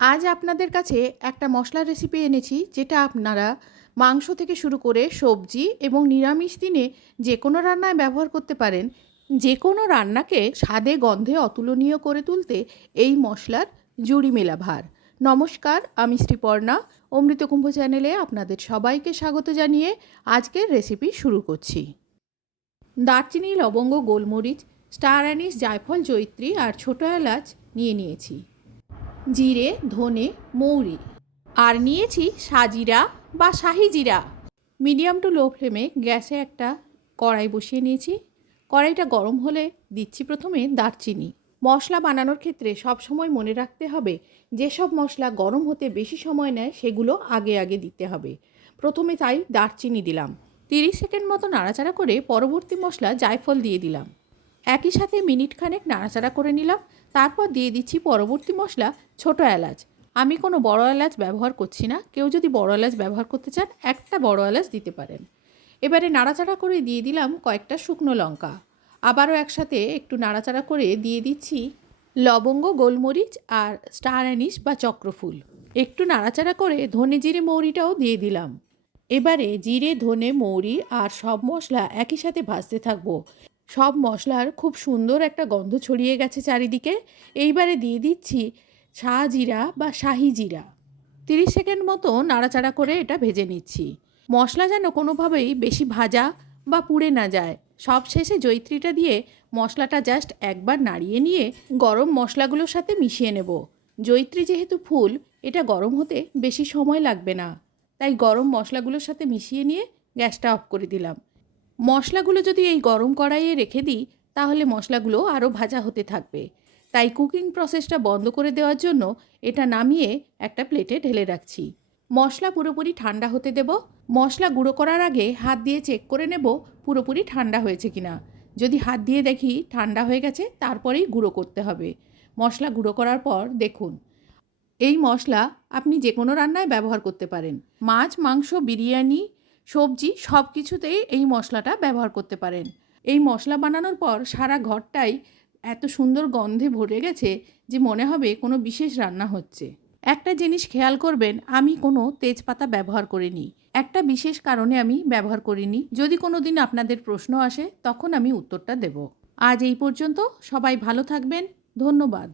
আজ আপনাদের কাছে একটা মশলার রেসিপি এনেছি, যেটা আপনারা মাংস থেকে শুরু করে সবজি এবং নিরামিষ দিনে যে কোনো রান্নায় ব্যবহার করতে পারেন। যে কোনো রান্নাকে স্বাদে, গন্ধে অতুলনীয় করে তুলতে এই মশলার জুড়ি মেলা ভার নমস্কার, আমি শ্রীপর্ণা। অমৃতকুম্ভ চ্যানেলে আপনাদের সবাইকে স্বাগত জানিয়ে আজকের রেসিপি শুরু করছি। দারচিনি, লবঙ্গ, গোলমরিচ স্টার অ্যানিস জায়ফল জৈত্রী আর ছোটো এলাচ নিয়ে নিয়েছি। জিরে, ধনে, মৌরি। আর নিয়েছি সাজিরা বা শাহি জিরা। মিডিয়াম টু লো ফ্লেমে গ্যাসে একটা কড়াই বসিয়ে নিয়েছি। কড়াইটা গরম হলে দিচ্ছি প্রথমে দারচিনি। মশলা বানানোর ক্ষেত্রে সবসময় মনে রাখতে হবে, যেসব মশলা গরম হতে বেশি সময় নেয় সেগুলো আগে আগে দিতে হবে। প্রথমে তাই দারচিনি দিলাম। তিরিশ সেকেন্ড মতো নাড়াচাড়া করে পরবর্তী মশলা জায়ফল দিয়ে দিলাম। একই সাথে মিনিট খানেক নাড়াচাড়া করে নিলাম, তারপর দিয়ে দিচ্ছি পরবর্তী মশলা, ছোট এলাচ। আমি কোনো বড় এলাচ ব্যবহার করছি না, কেউ যদি বড় এলাচ ব্যবহার করতে চান, একটা বড় এলাচ দিতে পারেন। এবারে নাড়াচাড়া করে দিয়ে দিলাম কয়েকটা শুকনো লঙ্কা। আবারও একসাথে একটু নাড়াচাড়া করে দিয়ে দিচ্ছি লবঙ্গ, গোলমরিচ আর স্টার অ্যানিস বা চক্রফুল। একটু নাড়াচাড়া করে ধনে জিরে মৌরিটাও দিয়ে দিলাম। এবারে জিরে, ধনে, মৌরি আর সব মশলা একই সাথে ভাজতে থাকব। সব মশলার খুব সুন্দর একটা গন্ধ ছড়িয়ে গেছে চারিদিকে। এইবারে দিয়ে দিচ্ছি শাহজিরা বা শাহি জিরা। তিরিশ সেকেন্ড মতো নাড়াচাড়া করে এটা ভেজে নিচ্ছি। মশলা যেন কোনোভাবেই বেশি ভাজা বা পুড়ে না যায়। সব শেষে জৈত্রীটা দিয়ে মশলাটা জাস্ট একবার নাড়িয়ে নিয়ে গরম মশলাগুলোর সাথে মিশিয়ে নেব। জৈত্রী যেহেতু ফুল, এটা গরম হতে বেশি সময় লাগবে না। তাই গরম মশলাগুলোর সাথে মিশিয়ে নিয়ে গ্যাসটা অফ করে দিলাম। মশলাগুলো যদি এই গরম কড়াইয়ে রেখে দিই, তাহলে মশলাগুলো আরও ভাজা হতে থাকবে। তাই কুকিং প্রসেসটা বন্ধ করে দেওয়ার জন্য এটা নামিয়ে একটা প্লেটে ঢেলে রাখছি। মশলা পুরোপুরি ঠান্ডা হতে দেব। মশলা গুঁড়ো করার আগে হাত দিয়ে চেক করে নেব পুরোপুরি ঠান্ডা হয়েছে কিনা। যদি হাত দিয়ে দেখি ঠান্ডা হয়ে গেছে, তারপরেই গুঁড়ো করতে হবে। মশলা গুঁড়ো করার পর দেখুন, এই মশলা আপনি যে কোনো রান্নায় ব্যবহার করতে পারেন। মাছ, মাংস, বিরিয়ানি সবজি সব কিছুতেই এই মশলাটা ব্যবহার করতে পারেন। এই মশলা বানানোর পর সারা ঘরটাই এত সুন্দর গন্ধে ভরে গেছে যে মনে হবে কোনো বিশেষ রান্না হচ্ছে। একটা জিনিস খেয়াল করবেন, আমি কোনো তেজপাতা ব্যবহার করিনি। একটা বিশেষ কারণে আমি ব্যবহার করিনি। যদি কোনো দিন আপনাদের প্রশ্ন আসে, তখন আমি উত্তরটা দেব। আজ এই পর্যন্ত সবাই ভালো থাকবেন। ধন্যবাদ।